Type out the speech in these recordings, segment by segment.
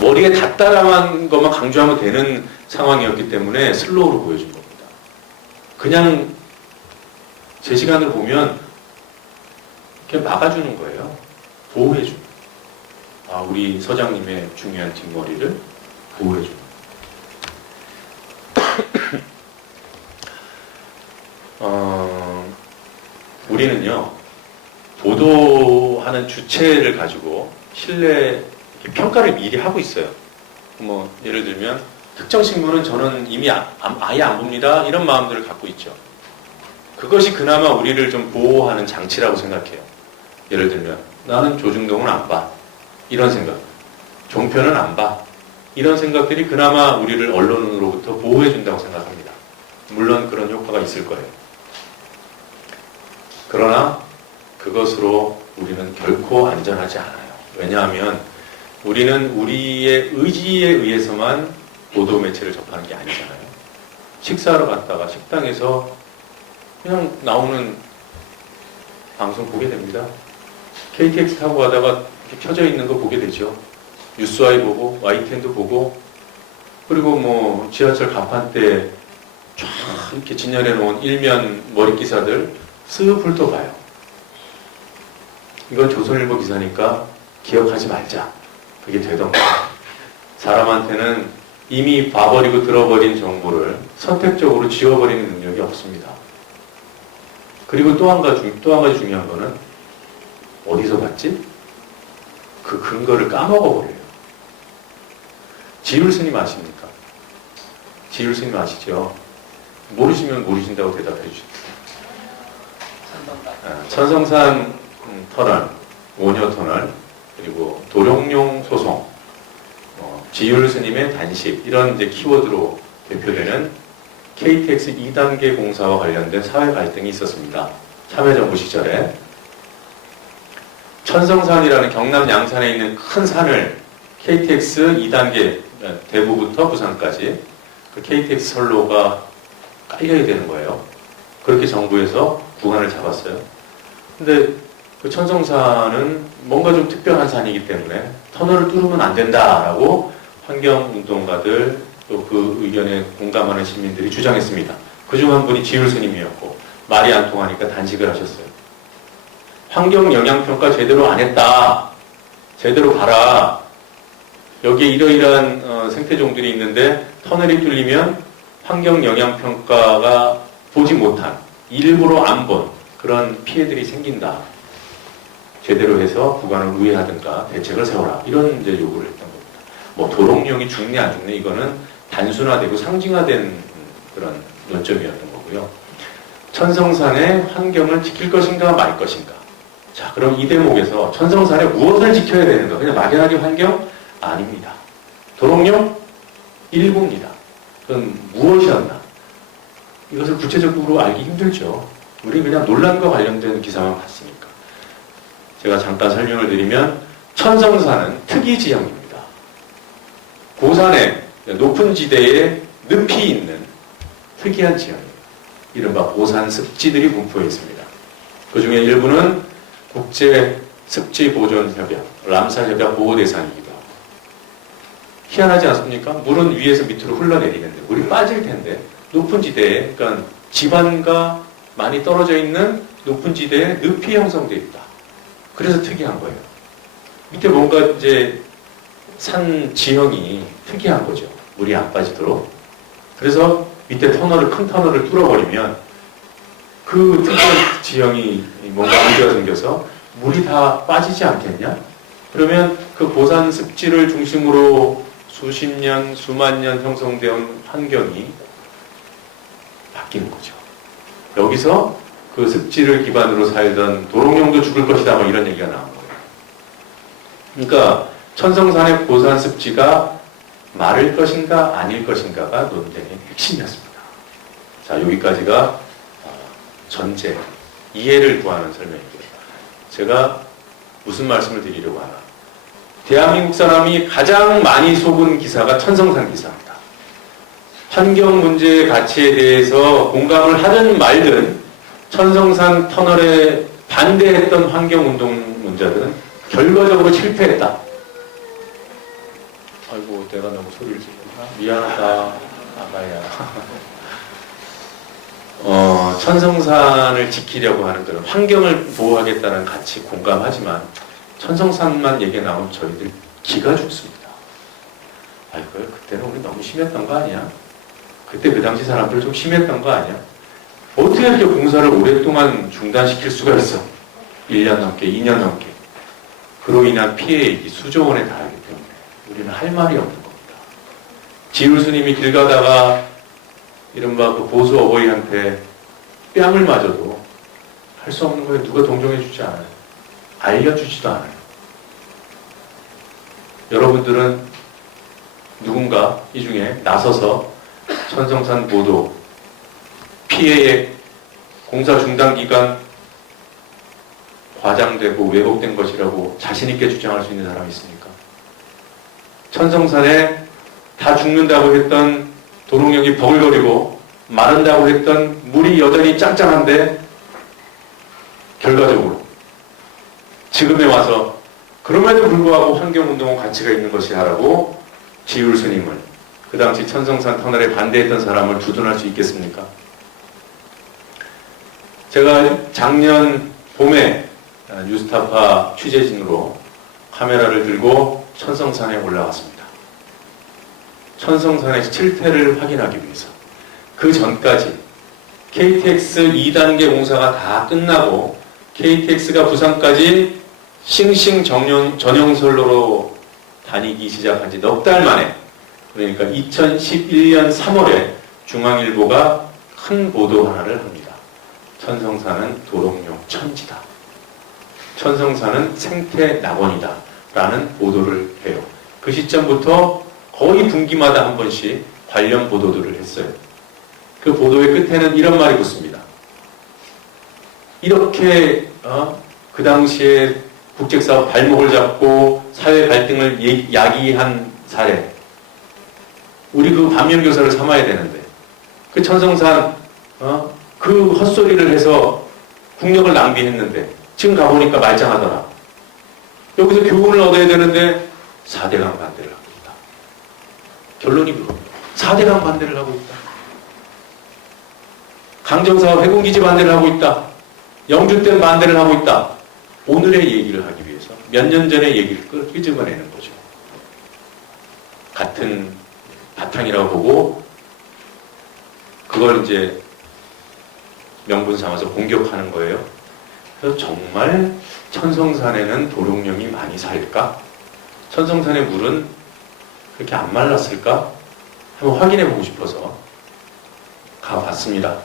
머리에 닿다라는 것만 강조하면 되는 상황이었기 때문에 슬로우로 보여준 겁니다. 그냥 제 시간을 보면 그냥 막아주는 거예요. 보호해주는 거예요. 아, 우리 서장님의 중요한 뒷머리를 보호해주는 거예요. 우리는요, 보도하는 주체를 가지고 신뢰 평가를 미리 하고 있어요. 뭐 예를 들면 특정 신문은 저는 이미 아예 안 봅니다. 이런 마음들을 갖고 있죠. 그것이 그나마 우리를 좀 보호하는 장치라고 생각해요. 예를 들면 나는 조중동은 안 봐. 이런 생각. 종편은 안 봐. 이런 생각들이 그나마 우리를 언론으로부터 보호해준다고 생각합니다. 물론 그런 효과가 있을 거예요. 그러나 그것으로 우리는 결코 안전하지 않아요. 왜냐하면 우리는 우리의 의지에 의해서만 보도 매체를 접하는 게 아니잖아요. 식사하러 갔다가 식당에서 그냥 나오는 방송 보게 됩니다. KTX 타고 가다가 이렇게 켜져 있는 거 보게 되죠. 뉴스와이 보고 YTN도 보고 그리고 뭐 지하철 간판대 쫙 이렇게 진열해 놓은 일면 머리 기사들 쓱 훑어봐요. 이건 조선일보 기사니까 기억하지 말자. 그게 되던가. 사람한테는 이미 봐버리고 들어버린 정보를 선택적으로 지워버리는 능력이 없습니다. 그리고 또 한 가지 중요한 거는 어디서 봤지? 그 근거를 까먹어버려요. 지율 스님 아십니까? 지율 스님 아시죠? 모르시면 모르신다고 대답해 주십시오. 천성산 터널, 오녀 터널, 그리고 도룡뇽 소송, 지율 스님의 단식, 이런 이제 키워드로 대표되는 KTX 2단계 공사와 관련된 사회 갈등이 있었습니다. 참여정부 시절에. 천성산이라는 경남 양산에 있는 큰 산을 KTX 2단계, 대구부터 부산까지 그 KTX 선로가 깔려야 되는 거예요. 그렇게 정부에서 구간을 잡았어요. 근데 그 천성산은 뭔가 좀 특별한 산이기 때문에 터널을 뚫으면 안 된다라고 환경운동가들 또 그 의견에 공감하는 시민들이 주장했습니다. 그중 한 분이 지율 스님이었고 말이 안 통하니까 단식을 하셨어요. 환경영향평가 제대로 안 했다. 제대로 봐라. 여기에 이러이러한 생태종들이 있는데 터널이 뚫리면 환경영향평가가 보지 못한, 일부러 안 본 그런 피해들이 생긴다. 제대로 해서 구간을 우회하든가 대책을 세워라. 이런 이제 요구를 했던 겁니다. 뭐 도롱뇽이 죽네 안 죽네 이거는 단순화되고 상징화된 그런 논점이었던 거고요. 천성산의 환경을 지킬 것인가 말 것인가. 자, 그럼 이 대목에서 천성산에 무엇을 지켜야 되는가? 그냥 막연하게 환경? 아닙니다. 도롱뇽? 일부입니다. 그럼 무엇이었나? 이것을 구체적으로 알기 힘들죠. 우리 그냥 논란과 관련된 기사만 봤으니까. 제가 잠깐 설명을 드리면 천성산은 특이 지형입니다. 고산의 높은 지대에 늪이 있는 특이한 지형이에요. 이른바 고산 습지들이 분포해 있습니다. 그 중에 일부는 국제 습지 보존 협약, 람살 협약 보호 대상이기도 하고. 희한하지 않습니까? 물은 위에서 밑으로 흘러내리는데 물이 빠질 텐데 높은 지대에, 그러니까 지반과 많이 떨어져 있는 높은 지대에 늪이 형성되어 있다. 그래서 특이한 거예요. 밑에 뭔가 이제 산 지형이 특이한 거죠. 물이 안 빠지도록. 그래서 밑에 큰 터널을 뚫어버리면 그 특이한 지형이 뭔가 문제가 생겨서 물이 다 빠지지 않겠냐? 그러면 그 고산 습지를 중심으로 수십 년, 수만 년 형성된 환경이 바뀌는 거죠. 여기서 그 습지를 기반으로 살던 도롱뇽도 죽을 것이다, 뭐 이런 얘기가 나온 거예요. 그러니까 천성산의 고산 습지가 마를 것인가 아닐 것인가가 논쟁의 핵심이었습니다. 자, 여기까지가 전제, 이해를 구하는 설명입니다. 제가 무슨 말씀을 드리려고 하나. 대한민국 사람이 가장 많이 속은 기사가 천성산 기사입니다. 환경 문제의 가치에 대해서 공감을 하든 말든 천성산 터널에 반대했던 환경운동론자들은 결과적으로 실패했다. 아이고, 내가 너무 소리를 질렀나? 미안하다, 아가야. 천성산을 지키려고 하는 그런 환경을 보호하겠다는 가치 공감하지만 천성산만 얘기 나오면 저희들 기가 죽습니다. 아이고, 그때는 우리 너무 심했던 거 아니야? 그때 그 당시 사람들 좀 심했던 거 아니야? 어떻게 이렇게 공사를 오랫동안 중단시킬 수가 있어? 1년 넘게, 2년 넘게. 그로 인한 피해액이 수조 원에 달하기 때문에 우리는 할 말이 없는 겁니다. 지율 스님이 길 가다가 이른바 그 보수 어버이한테 뺨을 맞아도 할 수 없는 거예요. 누가 동정해 주지 않아요. 알려주지도 않아요. 여러분들은 누군가 이 중에 나서서 천성산 보도 피해액 공사 중단 기간 과장되고 왜곡된 것이라고 자신있게 주장할 수 있는 사람이 있습니까? 천성산에 다 죽는다고 했던 도롱뇽이 버글거리고 마른다고 했던 물이 여전히 짱짱한데 결과적으로 지금에 와서 그럼에도 불구하고 환경운동은 가치가 있는 것이라고 지율 스님을 그 당시 천성산 터널에 반대했던 사람을 두둔할 수 있겠습니까? 제가 작년 봄에 뉴스타파 취재진으로 카메라를 들고 천성산에 올라갔습니다. 천성산의 실태를 확인하기 위해서. 그 전까지 KTX 2단계 공사가 다 끝나고 KTX가 부산까지 싱싱 전용선로로 다니기 시작한 지 넉 달 만에, 그러니까 2011년 3월에 중앙일보가 큰 보도 하나를 합니다. 천성산은 도롱뇽 천지다. 천성산은 생태 낙원이다. 라는 보도를 해요. 그 시점부터 거의 분기마다 한 번씩 관련 보도들을 했어요. 그 보도의 끝에는 이런 말이 붙습니다. 이렇게 그 당시에 국책사업 발목을 잡고 사회 갈등을 야기한 사례, 우리 그 반면교사를 삼아야 되는데 그 천성산 그 헛소리를 해서 국력을 낭비했는데 지금 가보니까 말짱하더라. 여기서 교훈을 얻어야 되는데 4대강 반대를 하고 있다. 결론이 그겁니다. 4대강 반대를 하고 있다. 강정사업 해군기지 반대를 하고 있다. 영주댐 반대를 하고 있다. 오늘의 얘기를 하기 위해서 몇 년 전의 얘기를 끄집어내는 거죠. 같은 바탕이라고 보고 그걸 이제 명분 삼아서 공격하는 거예요. 그래서 정말 천성산에는 도롱뇽이 많이 살까? 천성산의 물은 그렇게 안 말랐을까? 한번 확인해 보고 싶어서 가봤습니다.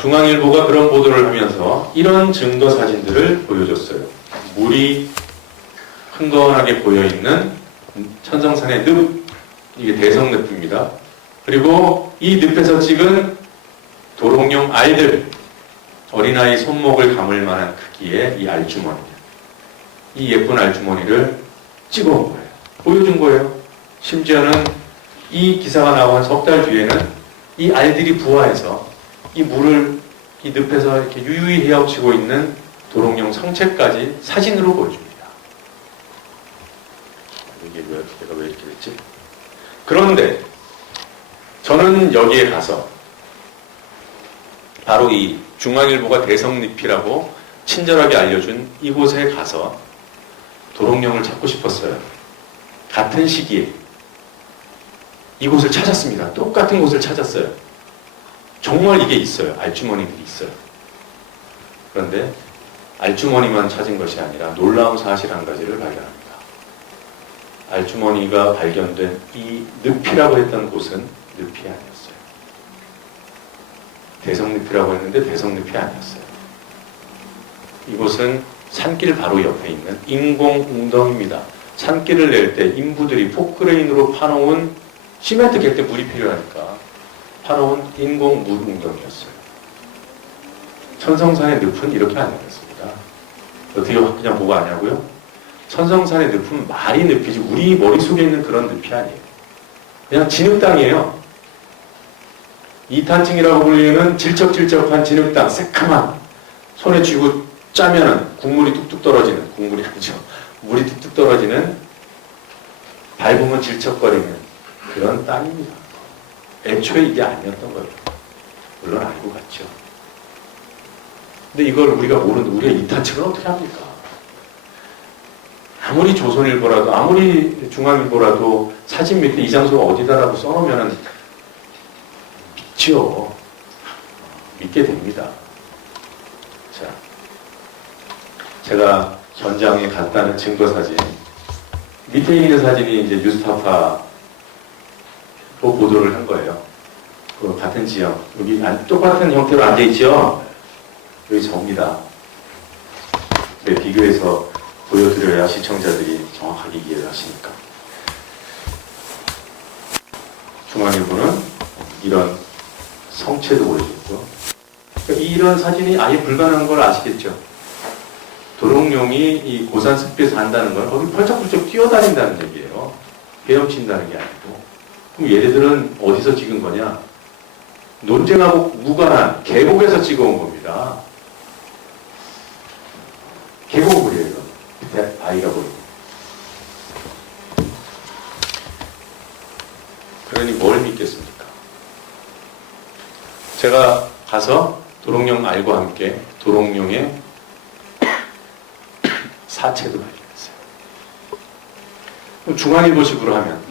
중앙일보가 그런 보도를 하면서 이런 증거 사진들을 보여줬어요. 물이 흥건하게 보여있는 천성산의 늪, 이게 대성늪입니다. 그리고 이 늪에서 찍은 도롱뇽 알들, 어린아이 손목을 감을 만한 크기의 이 알주머니, 이 예쁜 알주머니를 찍어온 거예요. 보여준 거예요. 심지어는 이 기사가 나온 한 석 달 뒤에는 이 알들이 부화해서 이 물을 이 늪에서 이렇게 유유히 헤엄치고 있는 도롱뇽 성체까지 사진으로 보여줍니다. 이게 내가 왜 이렇게 됐지? 그런데 저는 여기에 가서 바로 이 중앙일보가 대성늪이라고 친절하게 알려준 이곳에 가서 도롱뇽을 찾고 싶었어요. 같은 시기에 이곳을 찾았습니다. 똑같은 곳을 찾았어요. 정말 이게 있어요. 알주머니들이 있어요. 그런데 알주머니만 찾은 것이 아니라 놀라운 사실 한 가지를 발견합니다. 알주머니가 발견된 이 늪이라고 했던 곳은 늪이 아니었어요. 대성늪이라고 했는데 대성늪이 아니었어요. 이곳은 산길 바로 옆에 있는 인공 웅덩이입니다. 산길을 낼 때 인부들이 포크레인으로 파놓은 시멘트 갤 때 물이 필요하니까 파놓은 인공 물 웅덩이였어요. 천성산의 늪은 이렇게 안 생겼습니다. 어떻게 그냥 보고 아냐고요? 천성산의 늪은 말이 늪이지 우리 머릿속에 있는 그런 늪이 아니에요. 그냥 진흙땅이에요. 이탄층이라고 불리는 질척질척한 진흙땅, 새카만 손에 쥐고 짜면은 국물이 뚝뚝 떨어지는, 국물이 아니죠. 물이 뚝뚝 떨어지는 밟으면 질척거리는 그런 땅입니다. 애초에 이게 아니었던 거예요. 물론 알고 갔죠. 근데 이걸 우리가 모르는데 우리가 이탄측을 어떻게 합니까? 아무리 조선일보라도 아무리 중앙일보라도 사진 밑에 이 장소가 어디다라고 써놓으면 믿죠. 믿게 됩니다. 자, 제가 현장에 갔다는 증거 사진 밑에 있는 사진이 이제 뉴스타파로 보도를 한 거예요. 그 같은 지역 여기 똑같은 형태로 앉아 있죠. 여기 저입니다. 비교해서 보여드려야 시청자들이 정확하게 이해를 하시니까. 중앙일보는 이런 성체도 보여줬고, 그러니까 이런 사진이 아예 불가능한 걸 아시겠죠? 도롱뇽이 이 고산 습지에서 산다는 건 거기 펄쩍펄쩍 뛰어다닌다는 얘기예요. 헤엄친다는 게 아니고. 그럼 얘네들은 어디서 찍은 거냐? 논쟁하고 무관한 계곡에서 찍어온 겁니다. 계곡물이에요. 밑에 아이가 보이고. 그러니 뭘 믿겠습니까? 제가 가서 도롱뇽 알과 함께 도롱뇽의 사체도 발견했어요. 그럼 중앙일보식으로 하면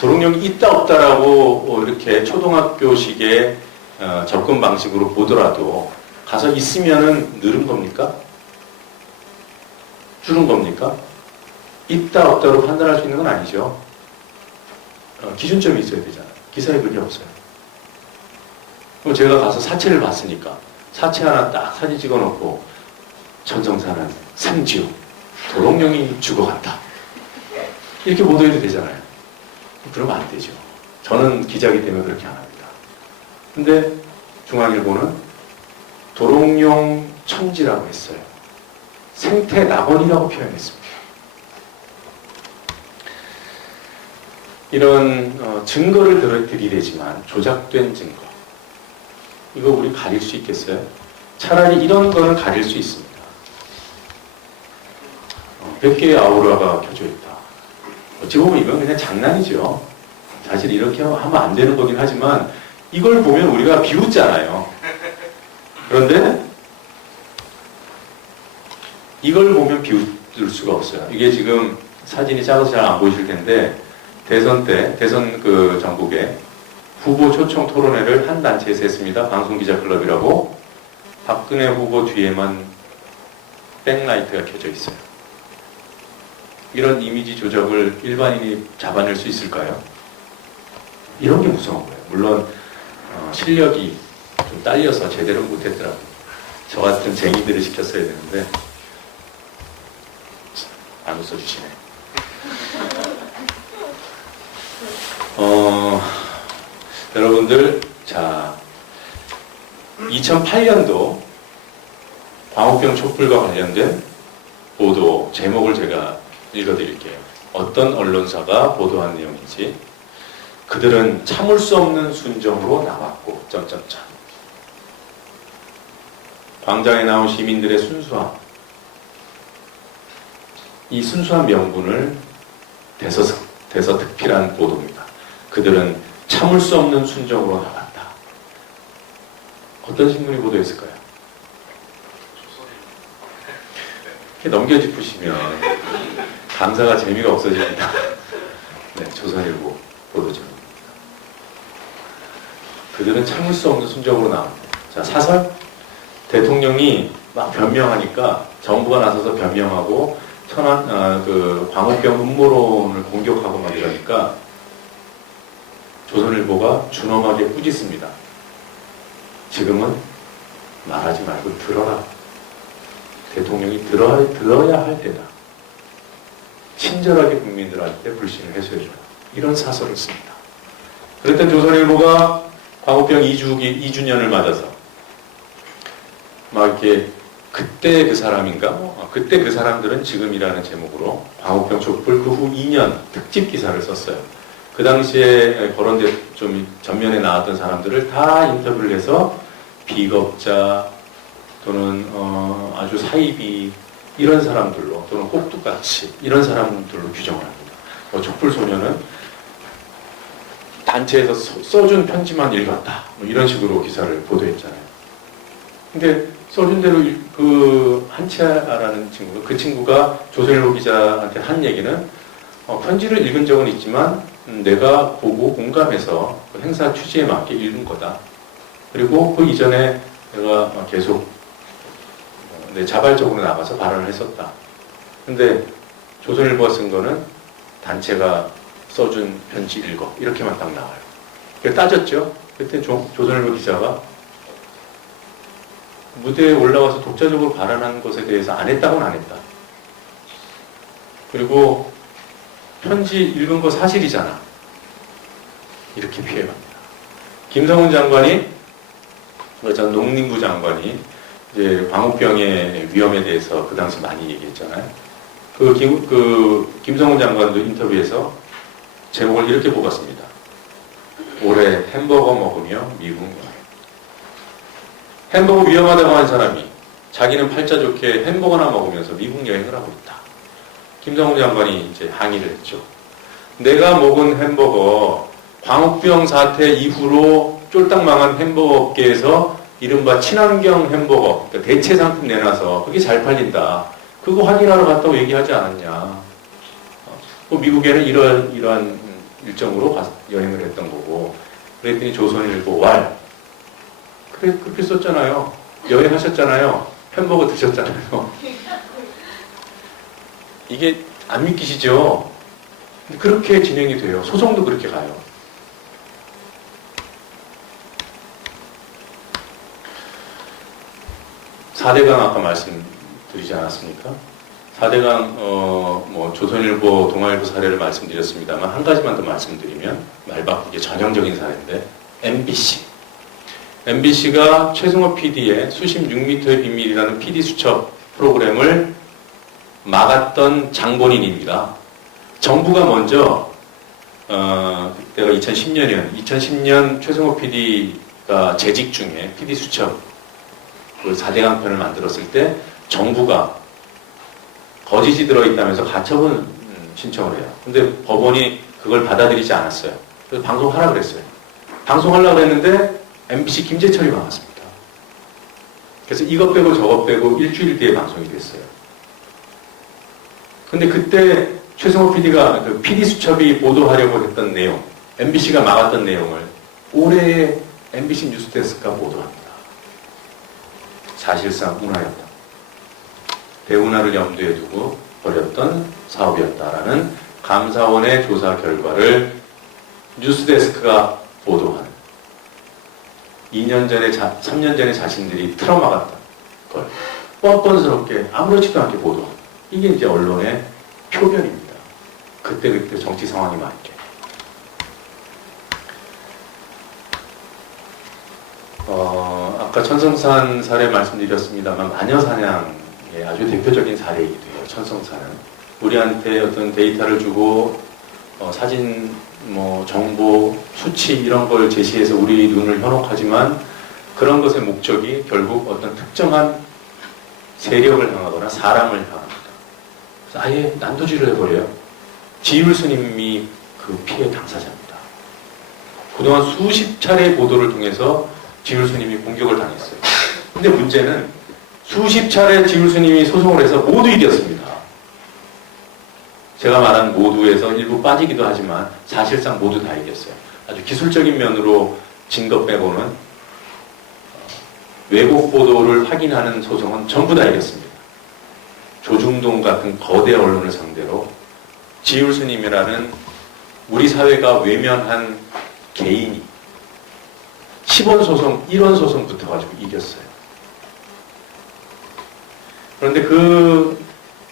도롱뇽이 있다 없다라고 이렇게 초등학교식의 접근 방식으로 보더라도 가서 있으면은 늘은 겁니까? 줄은 겁니까? 있다 없다로 판단할 수 있는 건 아니죠. 기준점이 있어야 되잖아요. 기사에 그게 없어요. 그럼 제가 가서 사체를 봤으니까 사체 하나 딱 사진 찍어놓고 천성사는 삼지요. 도롱뇽이 죽어간다. 이렇게 보도해도 되잖아요. 그러면 안 되죠. 저는 기자이기 때문에 그렇게 안 합니다. 근데 중앙일보는 도롱뇽 천지라고 했어요. 생태 낙원이라고 표현했습니다. 이런 증거를 드리려지만 조작된 증거. 이거 우리 가릴 수 있겠어요? 차라리 이런 거는 가릴 수 있습니다. 100개의 아우라가 켜져 있다. 어찌 보면 이건 그냥 장난이죠. 사실 이렇게 하면 안 되는 거긴 하지만 이걸 보면 우리가 비웃잖아요. 그런데 이걸 보면 비웃을 수가 없어요. 이게 지금 사진이 작아서 잘 안 보이실 텐데 대선 때, 대선 그 전국에 후보 초청 토론회를 한 단체에서 했습니다. 방송기자클럽이라고. 박근혜 후보 뒤에만 백라이트가 켜져 있어요. 이런 이미지 조작을 일반인이 잡아낼 수 있을까요? 이런 게 무서운 거예요. 물론 실력이 좀 딸려서 제대로 못했더라고요. 저 같은 쟁이들을 시켰어야 되는데 안 웃어주시네. 여러분들, 자, 2008년도 광우병 촛불과 관련된 보도 제목을 제가 읽어드릴게요. 어떤 언론사가 보도한 내용인지. 그들은 참을 수 없는 순정으로 나왔고, 점점점. 광장에 나온 시민들의 순수함. 이 순수한 명분을 대서특필한 보도입니다. 그들은 참을 수 없는 순정으로 나갔다. 어떤 신문이 보도했을까요? 이렇게 넘겨짚으시면 감사가 재미가 없어집니다. 네, 조선일보 보도자입니다. 그들은 참을 수 없는 순정으로 나옵니다. 자, 사설 대통령이 막 변명하니까 정부가 나서서 변명하고 광우병 음모론을 공격하고 막 이러니까 조선일보가 준엄하게 꾸짖습니다. 지금은 말하지 말고 들어라. 대통령이 들어야 할 때다. 친절하게 국민들한테 불신을 해소해줘라. 이런 사설을 씁니다. 그랬더니 조선일보가 광우병 2주년을 맞아서 막 이렇게 그때 그 사람인가? 그때 그 사람들은 지금이라는 제목으로 광우병 촛불 그 후 2년 특집 기사를 썼어요. 그 당시에 거론돼 좀 전면에 나왔던 사람들을 다 인터뷰를 해서 비겁자 또는 아주 사이비 이런 사람들로 또는 꼭두같이 이런 사람들로 규정을 합니다. 촛불소년은 단체에서 써준 편지만 읽었다. 뭐 이런 식으로 기사를 보도했잖아요. 근데 써준 대로 그 한치아라는 친구가, 그 친구가 조선일보 기자한테 한 얘기는 편지를 읽은 적은 있지만 내가 보고 공감해서 그 행사 취지에 맞게 읽은 거다. 그리고 그 이전에 내가 계속 자발적으로 나가서 발언을 했었다. 근데 조선일보가 쓴 거는 단체가 써준 편지 읽어. 이렇게만 딱 나와요. 그래서 따졌죠. 그때 조선일보 기자가 무대에 올라와서 독자적으로 발언한 것에 대해서 안 했다고는 안 했다. 그리고 편지 읽은 거 사실이잖아. 이렇게 피해갑니다. 김성훈 장관이, 전 농림부 장관이 이제 광우병의 위험에 대해서 그 당시 많이 얘기했잖아요. 김성훈 장관도 인터뷰에서 제목을 이렇게 뽑았습니다. 올해 햄버거 먹으며 미국 여행. 햄버거 위험하다고 한 사람이 자기는 팔자 좋게 햄버거나 먹으면서 미국 여행을 하고 있다. 김성훈 장관이 이제 항의를 했죠. 내가 먹은 햄버거, 광우병 사태 이후로 쫄딱 망한 햄버거 업계에서 이른바 친환경 햄버거, 그러니까 대체 상품 내놔서 그게 잘 팔린다. 그거 확인하러 갔다고 얘기하지 않았냐. 미국에는 이러한 일정으로 여행을 했던 거고. 그랬더니 조선일보 왈. 그래, 그렇게 썼잖아요. 여행하셨잖아요. 햄버거 드셨잖아요. 이게 안 믿기시죠? 그렇게 진행이 돼요. 소송도 그렇게 가요. 사대강 아까 말씀드리지 않았습니까? 4대강 조선일보, 동아일보 사례를 말씀드렸습니다만 한 가지만 더 말씀드리면 말바꾸기 전형적인 사례인데 MBC가 최승호 PD의 수심 6m의 비밀이라는 PD 수첩 프로그램을 막았던 장본인입니다. 정부가 먼저 그때가 2010년 최승호 PD가 재직 중에 PD 수첩 그 4대강 편을 만들었을 때 정부가 거짓이 들어있다면서 가처분 신청을 해요. 근데 법원이 그걸 받아들이지 않았어요. 그래서 방송하라 그랬어요. 방송하려고 했는데 MBC 김재철이 막았습니다. 그래서 이것 빼고 저것 빼고 일주일 뒤에 방송이 됐어요. 근데 그때 최승호 PD가 그 PD 수첩이 보도하려고 했던 내용, MBC가 막았던 내용을 올해의 MBC 뉴스데스크가 보도합니다. 사실상 운하였다. 대운하를 염두에 두고 벌였던 사업이었다라는 감사원의 조사 결과를 뉴스데스크가 보도한 2년 전에, 3년 전에 자신들이 틀어막았던 걸 뻔뻔스럽게 아무렇지도 않게 보도한 이게 이제 언론의 표변입니다. 그때 정치 상황이 맞게. 아까 천성산 사례 말씀드렸습니다만 마녀사냥의 아주 대표적인 사례이기도 해요. 천성산은 우리한테 어떤 데이터를 주고 사진, 정보, 수치 이런 걸 제시해서 우리 눈을 현혹하지만 그런 것의 목적이 결국 어떤 특정한 세력을 향하거나 사람을 향합니다. 그래서 아예 난도질을 해버려요. 지율 스님이 그 피해 당사자입니다. 그동안 수십 차례 보도를 통해서 지율 스님이 공격을 당했어요. 근데 문제는 수십 차례 지율 스님이 소송을 해서 모두 이겼습니다. 제가 말한 모두에서 일부 빠지기도 하지만 사실상 모두 다 이겼어요. 아주 기술적인 면으로 진 것 빼고는 왜곡 보도를 확인하는 소송은 전부 다 이겼습니다. 조중동 같은 거대 언론을 상대로 지율 스님이라는 우리 사회가 외면한 개인이 10원 소송, 1원 소송 붙어가지고 이겼어요. 그런데 그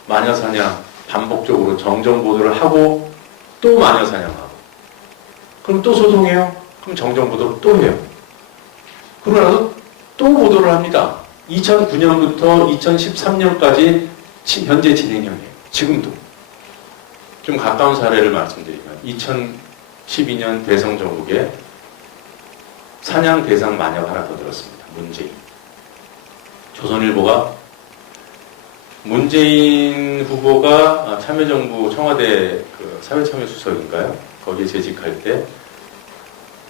마녀사냥 반복적으로 정정보도를 하고 또 마녀사냥하고 그럼 또 소송해요? 그럼 정정보도를 또 해요. 그러고 나서 또 보도를 합니다. 2009년부터 2013년까지 현재 진행형이에요. 지금도. 좀 가까운 사례를 말씀드리면 2012년 대선 정국에 사냥 대상 마녀가 하나 더 들었습니다. 문재인. 조선일보가 문재인 후보가 참여정부 청와대 그 사회참여수석인가요? 거기에 재직할 때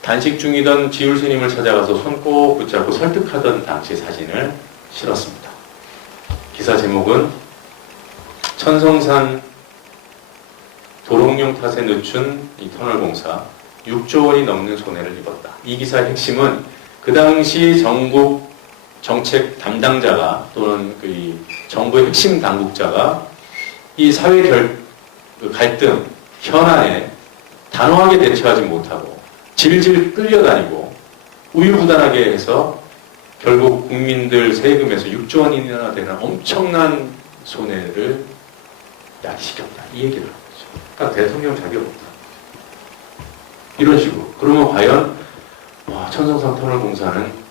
단식 중이던 지율 스님을 찾아가서 손 꼭 붙잡고 설득하던 당시 사진을 실었습니다. 기사 제목은 천성산 도롱뇽 탓에 늦춘 이 터널 공사 6조 원이 넘는 손해를 입었다. 이 기사의 핵심은 그 당시 전국 정책 담당자가 또는 그 정부의 핵심 당국자가 이 사회 갈등, 현안에 단호하게 대처하지 못하고 질질 끌려다니고 우유부단하게 해서 결국 국민들 세금에서 6조 원이나 되는 엄청난 손해를 야기시켰다. 이 얘기를 하는 거죠. 그러니까 대통령 자격 없다. 이런 식으로. 그러면 과연 천성산 터널 공사는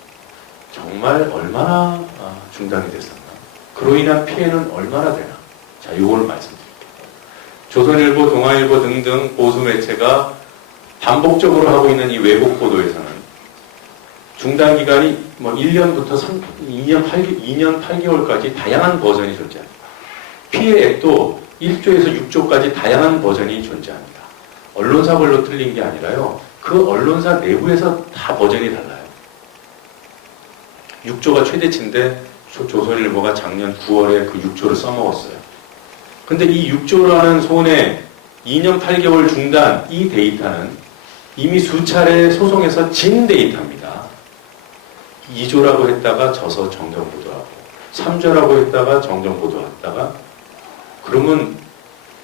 정말 얼마나 중단이 됐었나? 그로 인한 피해는 얼마나 되나? 자, 요거를 말씀드릴게요. 조선일보, 동아일보 등등 보수 매체가 반복적으로 하고 있는 이 왜곡 보도에서는 중단 기간이 1년부터 2년 8개월까지 다양한 버전이 존재합니다. 피해액도 1조에서 6조까지 다양한 버전이 존재합니다. 언론사별로 틀린 게 아니라요. 그 언론사 내부에서 다 버전이 달라요. 6조가 최대치인데 조선일보가 작년 9월에 그 6조를 써먹었어요. 근데 이 6조라는 손해 2년 8개월 중단 이 데이터는 이미 수차례 소송에서 진 데이터입니다. 2조라고 했다가 져서 정정보도하고 3조라고 했다가 정정보도했다가 그러면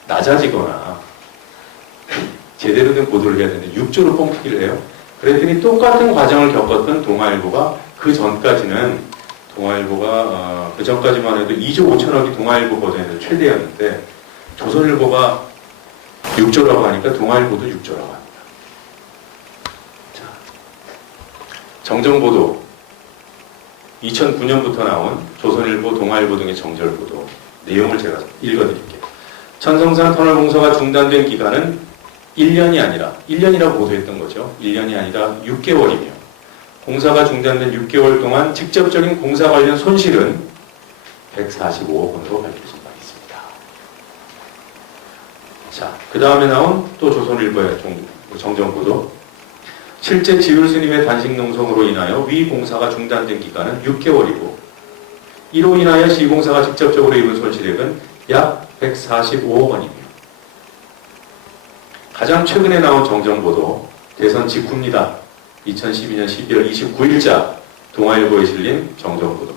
낮아지거나 제대로 된 보도를 해야 되는데 6조로 뻥튀기를 해요. 그랬더니 똑같은 과정을 겪었던 동아일보가 그 전까지는 동아일보가 그 전까지만 해도 2조 5천억이 동아일보 버전에서 최대였는데 조선일보가 6조라고 하니까 동아일보도 6조라고 합니다. 자, 정정보도 2009년부터 나온 조선일보, 동아일보 등의 정절보도 내용을 제가 읽어드릴게요. 천성산 터널 공사가 중단된 기간은 1년이 아니라 1년이라고 보도했던 거죠. 1년이 아니라 6개월이며 공사가 중단된 6개월 동안 직접적인 공사 관련 손실은 145억 원으로 밝혀진 바 있습니다. 자, 그 다음에 나온 또 조선일보의 정정보도. 실제 지율 스님의 단식 농성으로 인하여 위 공사가 중단된 기간은 6개월이고 이로 인하여 시공사가 직접적으로 입은 손실액은 약 145억 원이며 가장 최근에 나온 정정보도 대선 직후입니다. 2012년 12월 29일자 동아일보에 실린 정정보도.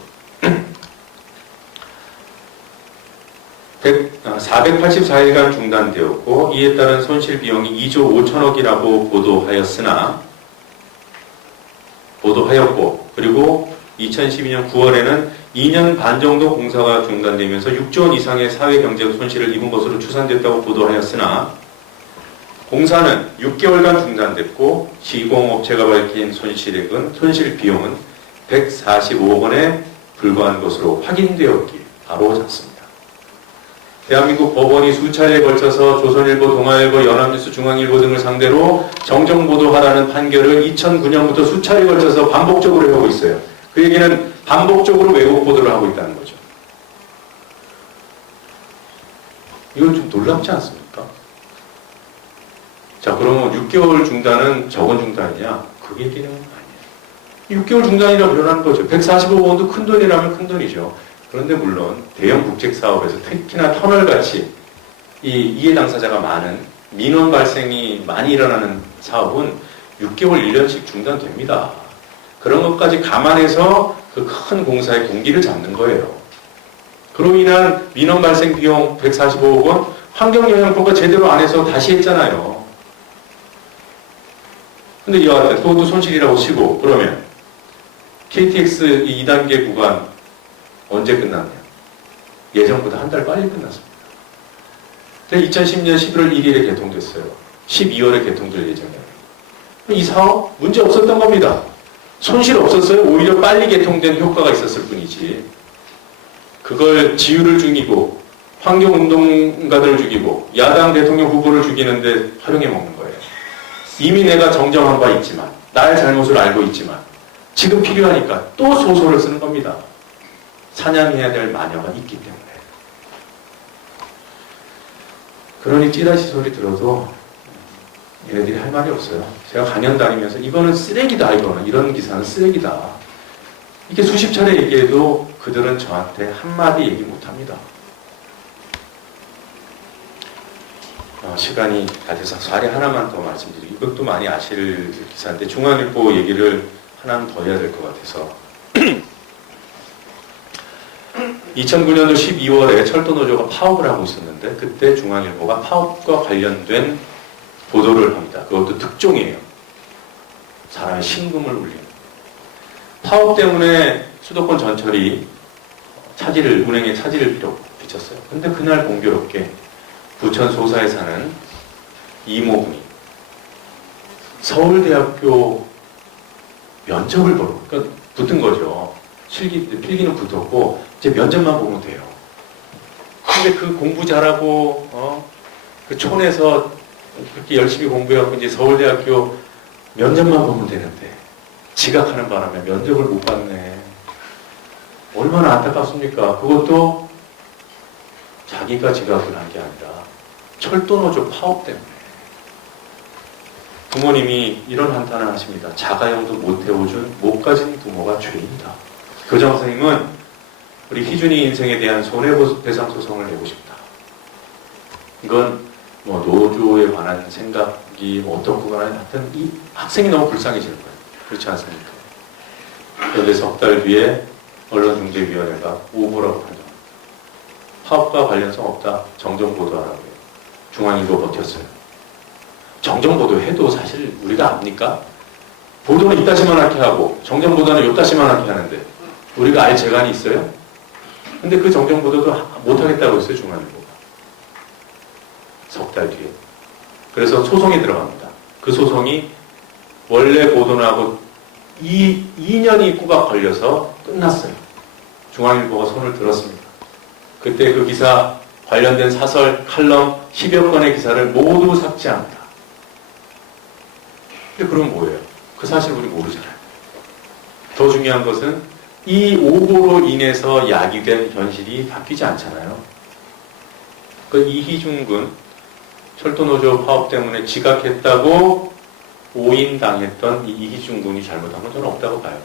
484일간 중단되었고 이에 따른 손실 비용이 2조 5천억이라고 보도하였고 그리고 2012년 9월에는 2년 반 정도 공사가 중단되면서 6조 원 이상의 사회경제적 손실을 입은 것으로 추산됐다고 보도하였으나 공사는 6개월간 중단됐고 시공업체가 밝힌 손실 비용은 145억 원에 불과한 것으로 확인되었기에 바로 잡습니다. 대한민국 법원이 수차례에 걸쳐서 조선일보, 동아일보, 연합뉴스, 중앙일보 등을 상대로 정정보도하라는 판결을 2009년부터 수차례에 걸쳐서 반복적으로 하고 있어요. 그 얘기는 반복적으로 왜곡 보도를 하고 있다는 거죠. 이건 좀 놀랍지 않습니까? 자, 그러면 6개월 중단은 적은 중단이냐? 그 얘기는 아니에요. 6개월 중단이라고 표현하는 거죠. 145억 원도 큰 돈이라면 큰 돈이죠. 그런데 물론 대형 국책 사업에서 특히나 터널같이 이해 당사자가 많은 민원 발생이 많이 일어나는 사업은 6개월 1년씩 중단됩니다. 그런 것까지 감안해서 그 큰 공사의 공기를 잡는 거예요. 그로 인한 민원 발생 비용 145억 원 환경영향평가 제대로 안 해서 다시 했잖아요. 근데 이와 같은 그것도 손실이라고 치고 그러면 KTX 2단계 구간 언제 끝났냐? 예정보다 한 달 빨리 끝났습니다. 2010년 11월 1일에 개통됐어요. 12월에 개통될 예정이에요. 이 사업 문제 없었던 겁니다. 손실 없었어요. 오히려 빨리 개통된 효과가 있었을 뿐이지. 그걸 지유를 죽이고 환경운동가들을 죽이고 야당 대통령 후보를 죽이는데 활용해 먹는 거예요. 이미 내가 정정한 바 있지만 나의 잘못을 알고 있지만 지금 필요하니까 또 소설을 쓰는 겁니다. 사냥해야 될 마녀가 있기 때문에. 그러니 찌라시 소리 들어도 얘네들이 할 말이 없어요. 제가 강연 다니면서 이거는 쓰레기다, 이거는. 이런 기사는 쓰레기다. 이게 수십 차례 얘기해도 그들은 저한테 한마디 얘기 못합니다. 시간이 다 돼서 사례 하나만 더 말씀드리고, 이것도 많이 아실 기사인데 중앙일보 얘기를 하나는 더 해야 될 것 같아서 2009년도 12월에 철도노조가 파업을 하고 있었는데 그때 중앙일보가 파업과 관련된 보도를 합니다. 그것도 특종이에요. 사람의 심금을 울리는. 파업 때문에 수도권 전철이 운행에 차질을 빚었어요. 근데 그날 공교롭게 부천 소사에 사는 이모분이 서울대학교 면접을 보러, 그러니까 붙은 거죠. 필기는 붙었고 이제 면접만 보면 돼요. 근데 그 공부 잘하고 그 촌에서 그렇게 열심히 공부해갖고 이제 서울대학교 면접만 보면 되는데 지각하는 바람에 면접을 못 봤네. 얼마나 안타깝습니까? 그것도 자기가 지각을 한 게 아니라 철도노조 파업 때문에. 부모님이 이런 한탄을 하십니다. 자가용도 못 태워준 못 가진 부모가 죄인이다. 교장 선생님은 우리 희준이 인생에 대한 손해배상 소송을 내고 싶다. 이건 뭐 노조에 관한 생각이 뭐 어떤 구간에 하여튼 이 학생이 너무 불쌍해지는 거예요. 그렇지 않습니까? 그런데 석 달 뒤에 언론중재위원회가 오보라고 판정합니다. 파업과 관련성 없다. 정정보도하라고요. 중앙일보 버텼어요. 정정보도 해도 사실 우리가 압니까? 보도는 이따시만하게 하고 정정보도는 요따시만하게 하는데 우리가 알 재간이 있어요? 근데 그 정정보도도 못하겠다고 했어요. 중앙일보가. 석 달 뒤에. 그래서 소송이 들어갑니다. 그 소송이 원래 보도는 하고 2년이 꼬박 걸려서 끝났어요. 중앙일보가 손을 들었습니다. 그때 그 기사 관련된 사설, 칼럼 10여 건의 기사를 모두 삭제합니다. 근데 그럼 뭐예요? 그 사실 우리 모르잖아요. 더 중요한 것은 이 오보로 인해서 야기된 현실이 바뀌지 않잖아요. 그 이희준 철도노조 파업 때문에 지각했다고 오인당했던 이 이희준 군이 잘못한 건 저는 없다고 봐요.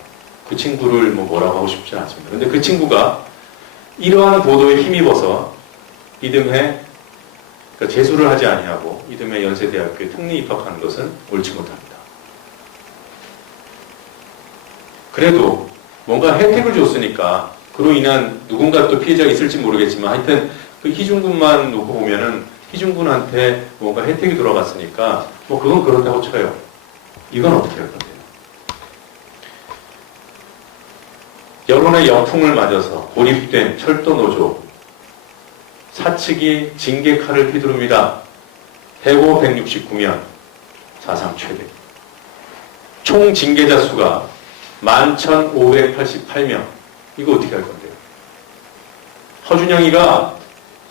그 친구를 뭐라고 하고 싶지는 않습니다. 근데 그 친구가 이러한 보도에 힘입어서 이듬해 그러니까 재수를 하지 아니하고 이듬해 연세대학교에 특례 입학하는 것은 옳지 못합니다. 그래도 뭔가 혜택을 줬으니까 그로 인한 누군가 또 피해자가 있을지 모르겠지만 하여튼 그 희준군만 놓고 보면은 희준군한테 뭔가 혜택이 돌아갔으니까 뭐 그건 그렇다고 쳐요. 이건 어떻게 할 건데요? 여론의 역풍을 맞아서 고립된 철도노조 사측이 징계칼을 휘두릅니다. 해고 169명 사상 최대. 총 징계자 수가 11,588명. 이거 어떻게 할 건데요? 허준영이가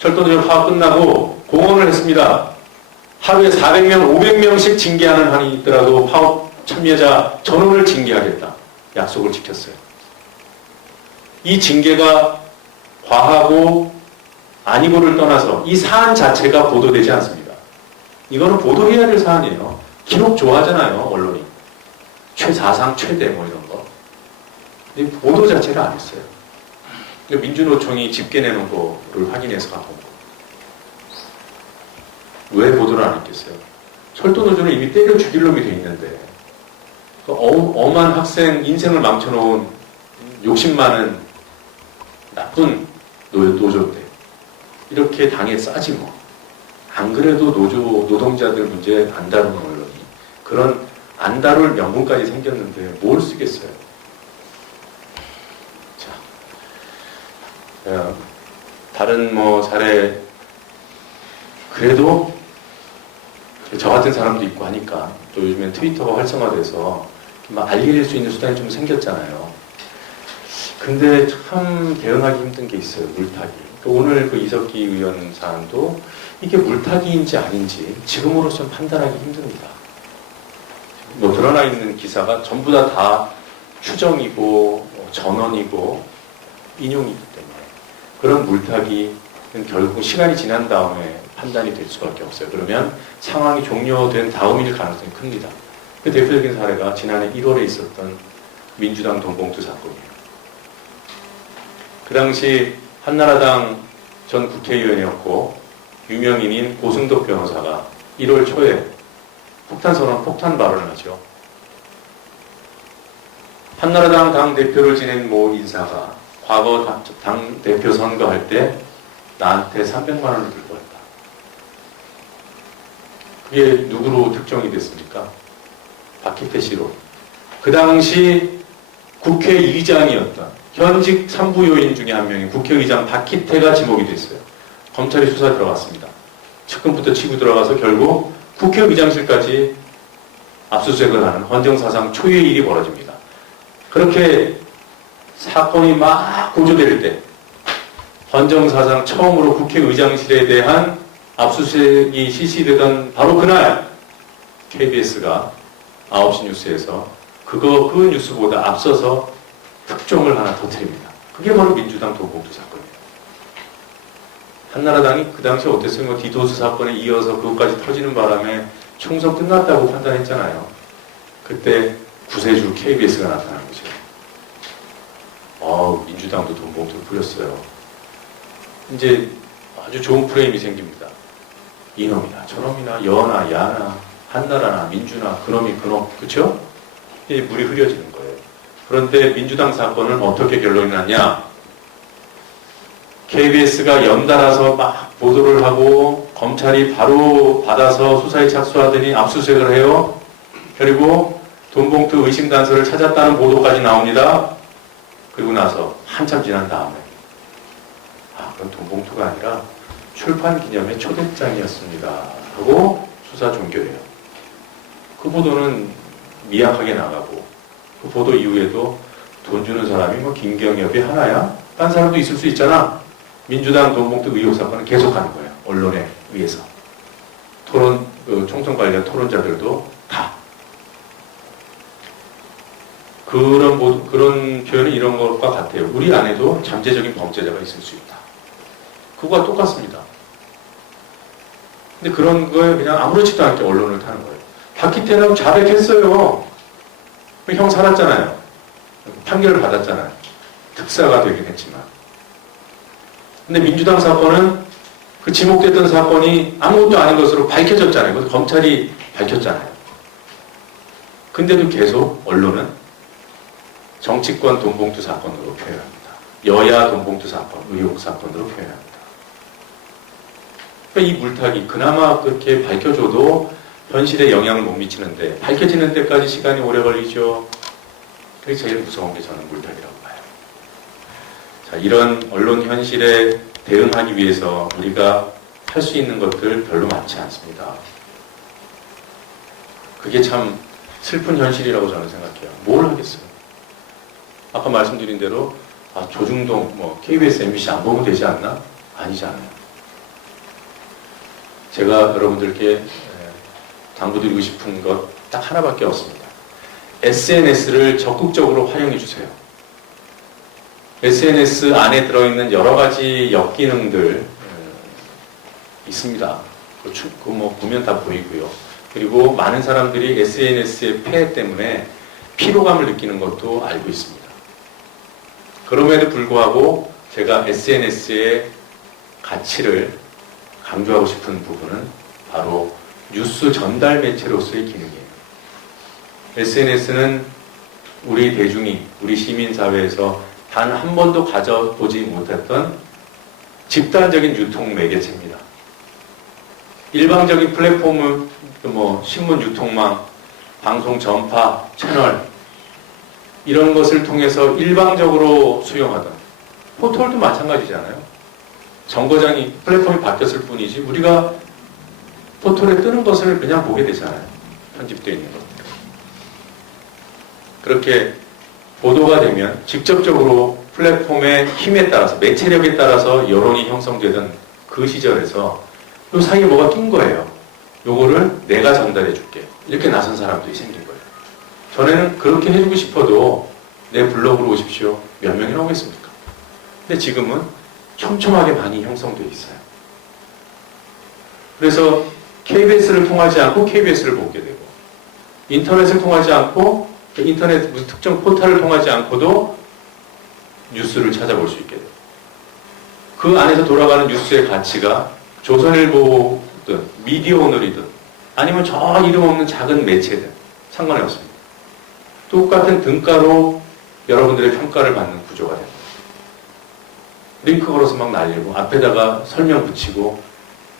철도노조 파업 끝나고 공언을 했습니다. 하루에 400명, 500명씩 징계하는 한이 있더라도 파업 참여자 전원을 징계하겠다. 약속을 지켰어요. 이 징계가 과하고 아니고를 떠나서 이 사안 자체가 보도되지 않습니다. 이거는 보도해야 될 사안이에요. 기록 좋아하잖아요, 언론이. 사상 최대 뭐 이런 거. 근데 보도 자체를 안 했어요. 민주노총이 집계 내놓은 거를 확인해서 갖고 온 거. 왜 보도를 안 했겠어요? 철도노조는 이미 때려 죽일 놈이 돼 있는데 엄한 학생 인생을 망쳐놓은 욕심 많은 나쁜 노조인데 이렇게 당에 싸지 뭐. 안 그래도 노동자들 문제 안 다루는 언론이 그런 안 다룰 명분까지 생겼는데 뭘 쓰겠어요? 자, 다른 뭐 사례 그래도 저 같은 사람도 있고 하니까 또 요즘엔 트위터가 활성화돼서 막 알릴 수 있는 수단이 좀 생겼잖아요. 근데 참 대응하기 힘든 게 있어요. 물타기. 오늘 그 이석기 의원 사안도 이게 물타기인지 아닌지 지금으로서는 판단하기 힘듭니다. 뭐 드러나 있는 기사가 전부 다 추정이고 전언이고 인용이기 때문에 그런 물타기는 결국 시간이 지난 다음에 판단이 될 수밖에 없어요. 그러면 상황이 종료된 다음일 가능성이 큽니다. 그 대표적인 사례가 지난해 1월에 있었던 민주당 돈봉투 사건이에요. 그 당시 한나라당 전 국회의원이었고 유명인인 고승덕 변호사가 1월 초에 폭탄 발언을 하죠. 한나라당 당대표를 지낸 모 인사가 과거 당대표 선거할 때 나한테 300만 원을 들고 왔다. 그게 누구로 특정이 됐습니까? 박희태 씨로. 그 당시 국회의장이었던 현직 3부 요인 중에 한 명인 국회의장 박희태가 지목이 됐어요. 검찰이 수사 들어갔습니다. 측근부터 치고 들어가서 결국 국회의장실까지 압수수색을 하는 헌정사상 초유의 일이 벌어집니다. 그렇게 사건이 막 고조될 때 헌정사상 처음으로 국회의장실에 대한 압수수색이 실시되던 바로 그날 KBS가 9시 뉴스에서 그 뉴스보다 앞서서 특종을 하나 터뜨립니다. 그게 바로 민주당 돈봉투 사건이에요. 한나라당이 그 당시 어땠어요? 디도스 사건에 이어서 그것까지 터지는 바람에 총선 끝났다고 판단했잖아요. 그때 구세주 KBS가 나타난 거죠. 민주당도 돈봉투를 뿌렸어요. 이제 아주 좋은 프레임이 생깁니다. 이놈이나 저놈이나 여나 야나 한나라나 민주나 그놈이 그놈, 그쵸? 이제 물이 흐려지는 거예요. 그런데 민주당 사건은 어떻게 결론이 났냐? KBS가 연달아서 막 보도를 하고 검찰이 바로 받아서 수사에 착수하더니 압수수색을 해요. 그리고 돈봉투 의심단서를 찾았다는 보도까지 나옵니다. 그리고 나서 한참 지난 다음에 그건 돈봉투가 아니라 출판 기념회 초대장이었습니다 하고 수사 종결해요. 그 보도는 미약하게 나가고 그 보도 이후에도 돈 주는 사람이 김경엽이 하나야? 딴 사람도 있을 수 있잖아. 민주당 돈봉투 의혹 사건은 계속하는 거예요. 언론에 의해서. 총선 관련 토론자들도 다. 그런 표현은 이런 것과 같아요. 우리 안에도 잠재적인 범죄자가 있을 수 있다. 그거와 똑같습니다. 근데 그런 거에 그냥 아무렇지도 않게 언론을 타는 거예요. 박희태는 자백했어요. 형 살았잖아요. 판결을 받았잖아요. 특사가 되긴 했지만. 근데 민주당 사건은 그 지목됐던 사건이 아무것도 아닌 것으로 밝혀졌잖아요. 그래서 검찰이 밝혔잖아요. 근데도 계속 언론은 정치권 돈봉투 사건으로 표현합니다. 여야 돈봉투 사건, 의혹 사건으로 표현합니다. 그러니까 이 물타기 그나마 그렇게 밝혀줘도 현실에 영향을 못 미치는데 밝혀지는 데까지 시간이 오래 걸리죠. 그게 제일 무서운 게 저는 물타기라고 봐요. 자, 이런 언론 현실에 대응하기 위해서 우리가 할 수 있는 것들 별로 많지 않습니다. 그게 참 슬픈 현실이라고 저는 생각해요. 뭘 하겠어요? 아까 말씀드린 대로 조중동, KBS, MBC 안 보면 되지 않나? 아니잖아요. 제가 여러분들께 당부드리고 싶은 것 딱 하나밖에 없습니다. SNS를 적극적으로 활용해 주세요. SNS 안에 들어있는 여러 가지 역기능들 있습니다. 그거 보면 다 보이고요. 그리고 많은 사람들이 SNS의 폐해 때문에 피로감을 느끼는 것도 알고 있습니다. 그럼에도 불구하고 제가 SNS의 가치를 강조하고 싶은 부분은 바로 뉴스 전달 매체로서의 기능이에요. SNS는 우리 대중이, 우리 시민사회에서 단 한 번도 가져보지 못했던 집단적인 유통 매개체입니다. 일방적인 플랫폼은 신문 유통망, 방송 전파, 채널 이런 것을 통해서 일방적으로 수용하던 포털도 마찬가지잖아요. 정거장이 플랫폼이 바뀌었을 뿐이지 우리가 포털에 뜨는 것을 그냥 보게 되잖아요. 편집되어 있는 것들. 그렇게 보도가 되면 직접적으로 플랫폼의 힘에 따라서 매체력에 따라서 여론이 형성되던 그 시절에서 요 사이에 뭐가 낀 거예요. 요거를 내가 전달해 줄게. 이렇게 나선 사람들이 생긴 거예요. 전에는 그렇게 해주고 싶어도 내 블로그로 오십시오. 몇 명이 나오겠습니까? 근데 지금은 촘촘하게 많이 형성되어 있어요. 그래서 KBS를 통하지 않고 KBS를 보게 되고, 인터넷을 통하지 않고 인터넷 무슨 특정 포털을 통하지 않고도 뉴스를 찾아볼 수 있게 돼요. 그 안에서 돌아가는 뉴스의 가치가 조선일보든 미디어오늘이든 아니면 저 이름 없는 작은 매체든 상관이 없습니다. 똑같은 등가로 여러분들의 평가를 받는 구조가 됩니다. 링크 걸어서 막 날리고 앞에다가 설명 붙이고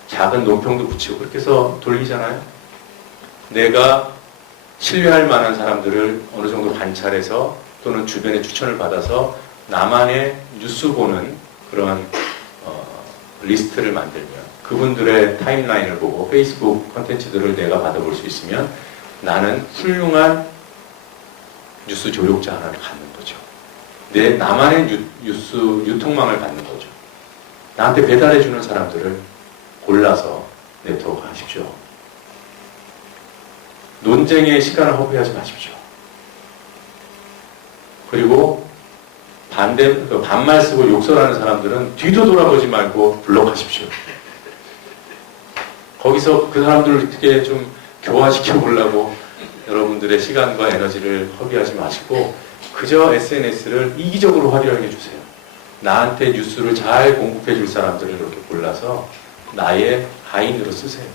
작은 논평도 붙이고 그렇게 해서 돌리잖아요. 내가 신뢰할 만한 사람들을 어느 정도 관찰해서 또는 주변에 추천을 받아서 나만의 뉴스 보는 그런 리스트를 만들면 그분들의 타임라인을 보고 페이스북 콘텐츠들을 내가 받아볼 수 있으면 나는 훌륭한 뉴스 조력자 하나를 갖는 거죠. 나만의 뉴스 유통망을 갖는 거죠. 나한테 배달해주는 사람들을 골라서 네트워크 하십시오. 논쟁에 시간을 허비하지 마십시오. 그리고 반말 쓰고 욕설하는 사람들은 뒤도 돌아보지 말고 블록하십시오. 거기서 그 사람들을 어떻게 좀 교화시켜 보려고 여러분들의 시간과 에너지를 허비하지 마시고 그저 SNS를 이기적으로 활용해 주세요. 나한테 뉴스를 잘 공급해 줄 사람들을 이렇게 골라서 나의 하인으로 쓰세요.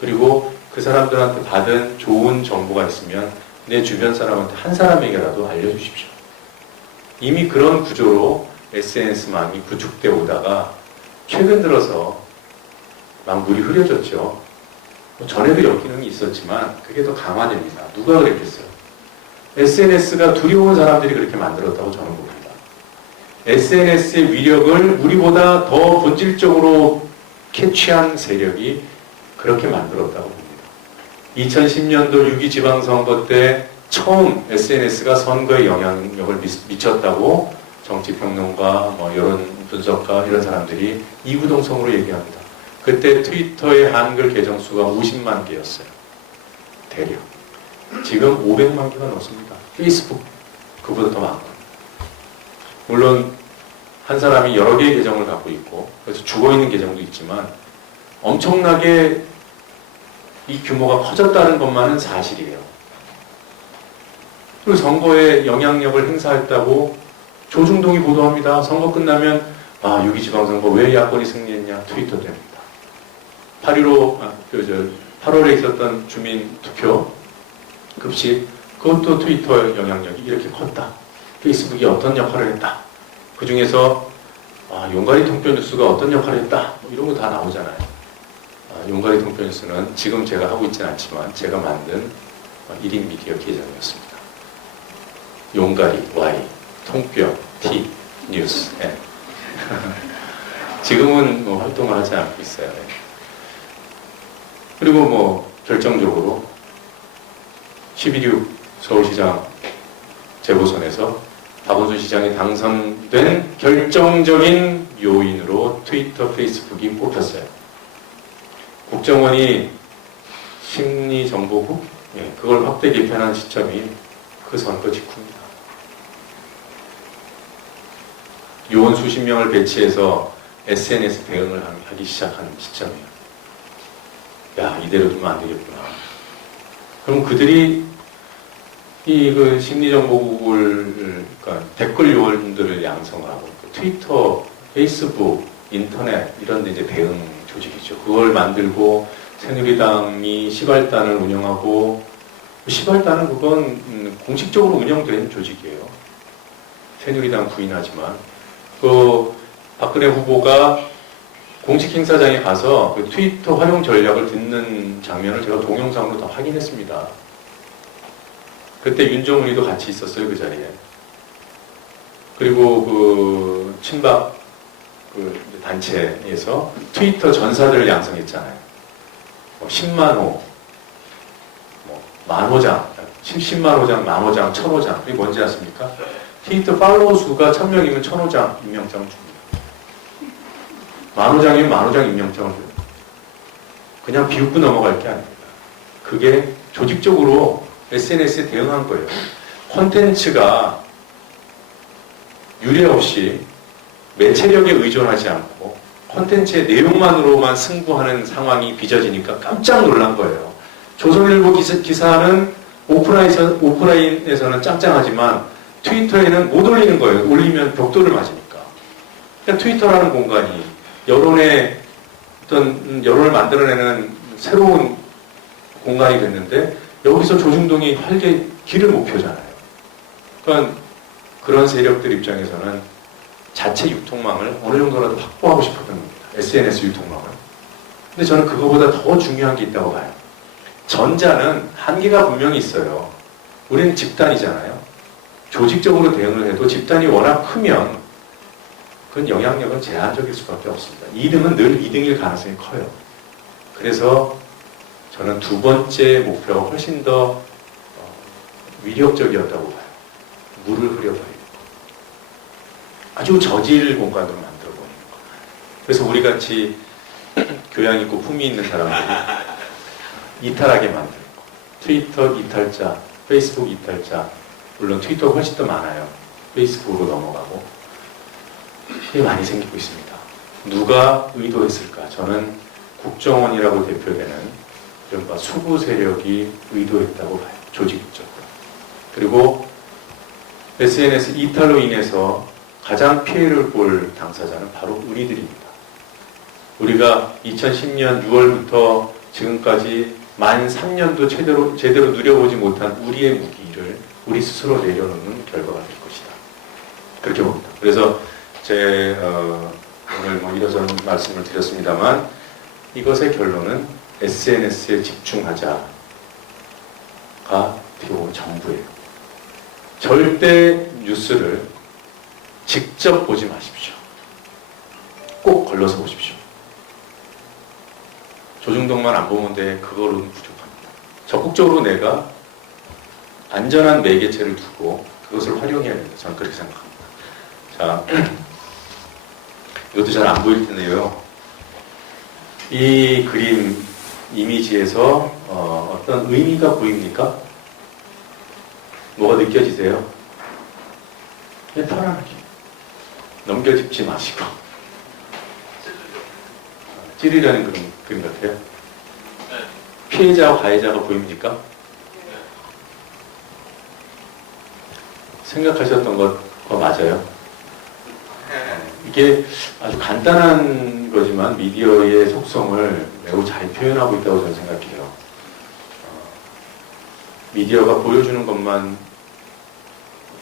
그리고 그 사람들한테 받은 좋은 정보가 있으면 내 주변 사람한테 한 사람에게라도 알려주십시오. 이미 그런 구조로 SNS망이 구축되어 오다가 최근 들어서 막 물이 흐려졌죠. 전에도 역기능이 있었지만 그게 더 강화됩니다. 누가 그랬겠어요? SNS가 두려운 사람들이 그렇게 만들었다고 저는 봅니다. SNS의 위력을 우리보다 더 본질적으로 캐치한 세력이 그렇게 만들었다고 봅니다. 2010년도 6.2 지방선거 때 처음 SNS가 선거에 영향력을 미쳤다고 정치평론가, 여론 분석가 이런 사람들이 이구동성으로 얘기합니다. 그때 트위터의 한글 계정 수가 50만 개였어요. 대략. 지금 500만 개가 넘습니다. 페이스북 그보다 더 많고. 물론 한 사람이 여러 개의 계정을 갖고 있고 그래서 죽어있는 계정도 있지만 엄청나게 이 규모가 커졌다는 것만은 사실이에요. 그리고 선거에 영향력을 행사했다고 조중동이 보도합니다. 선거 끝나면 6.2 지방선거 왜 야권이 승리했냐? 트위터 때문이다. 8월에 있었던 주민투표 급식 그것도 트위터의 영향력이 이렇게 컸다. 페이스북이 어떤 역할을 했다. 그 중에서 용가리 통뼈 뉴스가 어떤 역할을 했다. 이런 거 다 나오잖아요. 용가리 통뼈 뉴스는 지금 제가 하고 있지는 않지만 제가 만든 1인 미디어 계정이었습니다. 용가리 Y, 통뼈 T, 뉴스 N. 지금은 활동을 하지 않고 있어요. 그리고 결정적으로 11.6 서울시장 재보선에서 박원순 시장이 당선된 결정적인 요인으로 트위터, 페이스북이 뽑혔어요. 국정원이 심리정보국 그걸 확대 개편한 시점이 그 선거 직후입니다. 요원 수십 명을 배치해서 SNS 대응을 하기 시작한 시점이에요. 야, 이대로 두면 안 되겠구나. 그럼 그들이 그 심리정보국을, 그러니까 댓글 요원들을 양성을 하고, 트위터, 페이스북, 인터넷, 이런 데 이제 대응 조직이죠. 그걸 만들고, 새누리당이 시발단을 운영하고, 시발단은 그건 공식적으로 운영된 조직이에요. 새누리당 부인하지만, 박근혜 후보가 공식 행사장에 가서 그 트위터 활용 전략을 듣는 장면을 제가 동영상으로 다 확인했습니다. 그때 윤정훈이도 같이 있었어요, 그 자리에. 그리고 친박 단체에서 트위터 전사들을 양성했잖아요. 10만 호, 10,000호장, 10만 호장, 10,000호장, 1,000호장. 이게 뭔지 아십니까? 트위터 팔로워 수가 1,000명이면 1,000호장 임명장을 줍니다. 10,000호장이면 10,000호장 임명장을 줘요. 그냥 비웃고 넘어갈 게 아닙니다. 그게 조직적으로 SNS에 대응한 거예요. 콘텐츠가 유례 없이 매체력에 의존하지 않고 콘텐츠의 내용만으로만 승부하는 상황이 빚어지니까 깜짝 놀란 거예요. 조선일보 기사는 오프라인에서는 짱짱하지만 트위터에는 못 올리는 거예요. 올리면 벽돌을 맞으니까. 그러니까 트위터라는 공간이 여론의 어떤 여론을 만들어내는 새로운 공간이 됐는데 여기서 조중동이 활개 길을 못 펴잖아요. 그러니까 그런 세력들 입장에서는 자체 유통망을 어느 정도라도 확보하고 싶었던 겁니다. SNS 유통망을. 근데 저는 그거보다 더 중요한 게 있다고 봐요. 전자는 한계가 분명히 있어요. 우리는 집단이잖아요. 조직적으로 대응을 해도 집단이 워낙 크면 그건 영향력은 제한적일 수밖에 없습니다. 2등은 늘 2등일 가능성이 커요. 그래서 저는 두 번째 목표가 훨씬 더 위력적이었다고 봐요. 물을 흐려버리고 아주 저질 공간으로 만들어버리는 거. 그래서 우리같이 교양 있고 품위 있는 사람들이 이탈하게 만드는 거. 트위터 이탈자, 페이스북 이탈자, 물론 트위터가 훨씬 더 많아요. 페이스북으로 넘어가고 이게 많이 생기고 있습니다. 누가 의도했을까? 저는 국정원이라고 대표되는 이른바 수구 세력이 의도했다고 봐요. 조직적으로. 그리고 SNS 이탈로 인해서 가장 피해를 볼 당사자는 바로 우리들입니다. 우리가 2010년 6월부터 지금까지 만 3년도 제대로 누려보지 못한 우리의 무기를 우리 스스로 내려놓는 결과가 될 것이다. 그렇게 봅니다. 그래서 오늘 뭐 이러저런 말씀을 드렸습니다만 이것의 결론은 SNS에 집중하자가 어떻게 보면 전부예요. 절대 뉴스를 직접 보지 마십시오. 꼭 걸러서 보십시오. 조중동만 안 보면 돼. 그거로는 부족합니다. 적극적으로 내가 안전한 매개체를 두고 그것을 활용해야 된다. 저는 그렇게 생각합니다. 자, 이것도 잘 안 보일 텐데요. 이 그림 이미지에서 어떤 의미가 보입니까? 뭐가 느껴지세요? 그냥 편안하게 넘겨짚지 마시고 찌르려는 그림 같아요. 피해자와 가해자가 보입니까? 생각하셨던 것 맞아요. 이게 아주 간단한 거지만 미디어의 속성을 매우 잘 표현하고 있다고 저는 생각해요. 미디어가 보여주는 것만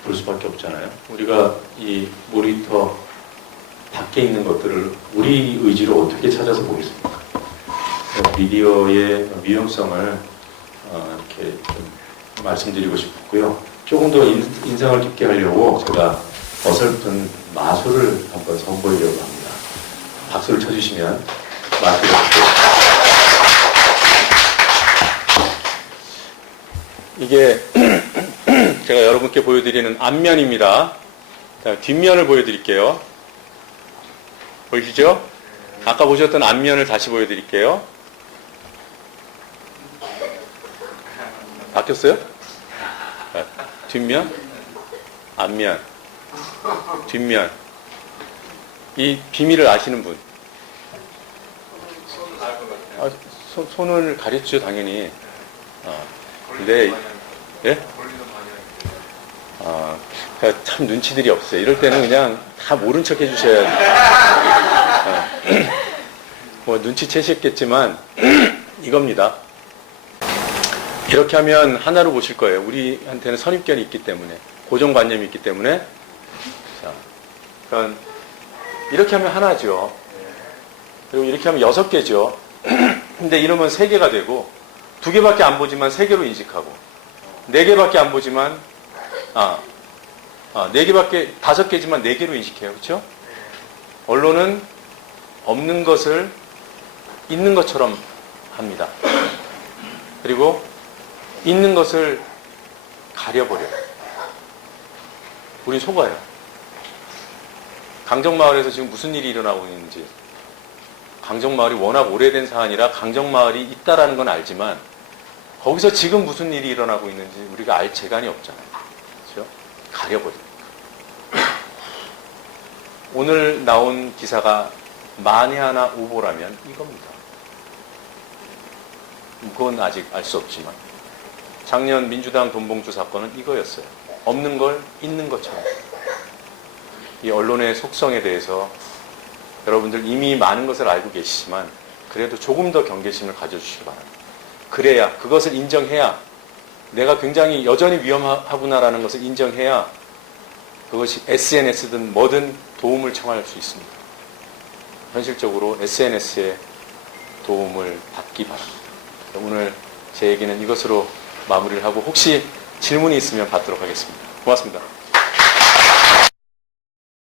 볼 수밖에 없잖아요. 우리가 이 모니터 밖에 있는 것들을 우리 의지로 어떻게 찾아서 보겠습니까? 미디어의 위험성을 이렇게 좀 말씀드리고 싶었고요. 조금 더 인상을 깊게 하려고 제가 어설픈 마술을 한번 선보이려고 합니다. 박수를 쳐주시면 마술을 이게 제가 여러분께 보여드리는 앞면입니다. 자, 뒷면을 보여드릴게요. 보이시죠? 아까 보셨던 앞면을 다시 보여드릴게요. 바뀌었어요? 자, 뒷면, 앞면, 뒷면. 이 비밀을 아시는 분? 손을 가렸죠, 당연히. 근데, 예? 참 눈치들이 없어요. 이럴 때는 그냥 다 모른 척 해주셔야 돼요. 뭐 눈치채셨겠지만 이겁니다. 이렇게 하면 하나로 보실 거예요. 우리한테는 선입견이 있기 때문에, 고정관념이 있기 때문에. 자, 그러니까 이렇게 하면 하나죠. 그리고 이렇게 하면 6개죠. 근데 이러면 3개가 되고 2개밖에 안 보지만 3개로 인식하고 4개밖에 안 보지만 4개밖에 5개지만 4개로 인식해요. 그렇죠? 언론은 없는 것을 있는 것처럼 합니다. 그리고 있는 것을 가려버려요. 우린 속아요. 강정마을에서 지금 무슨 일이 일어나고 있는지, 강정마을이 워낙 오래된 사안이라 강정마을이 있다라는 건 알지만 거기서 지금 무슨 일이 일어나고 있는지 우리가 알 재간이 없잖아요. 그렇죠? 가려버립니다. 오늘 나온 기사가 만에 하나 오보라면 이겁니다. 그건 아직 알 수 없지만 작년 민주당 돈봉투 사건은 이거였어요. 없는 걸 있는 것처럼. 이 언론의 속성에 대해서 여러분들 이미 많은 것을 알고 계시지만 그래도 조금 더 경계심을 가져주시기 바랍니다. 그래야, 그것을 인정해야, 내가 굉장히 여전히 위험하구나라는 것을 인정해야 그것이 SNS든 뭐든 도움을 청할 수 있습니다. 현실적으로 SNS의 도움을 받기 바랍니다. 오늘 제 얘기는 이것으로 마무리를 하고 혹시 질문이 있으면 받도록 하겠습니다. 고맙습니다.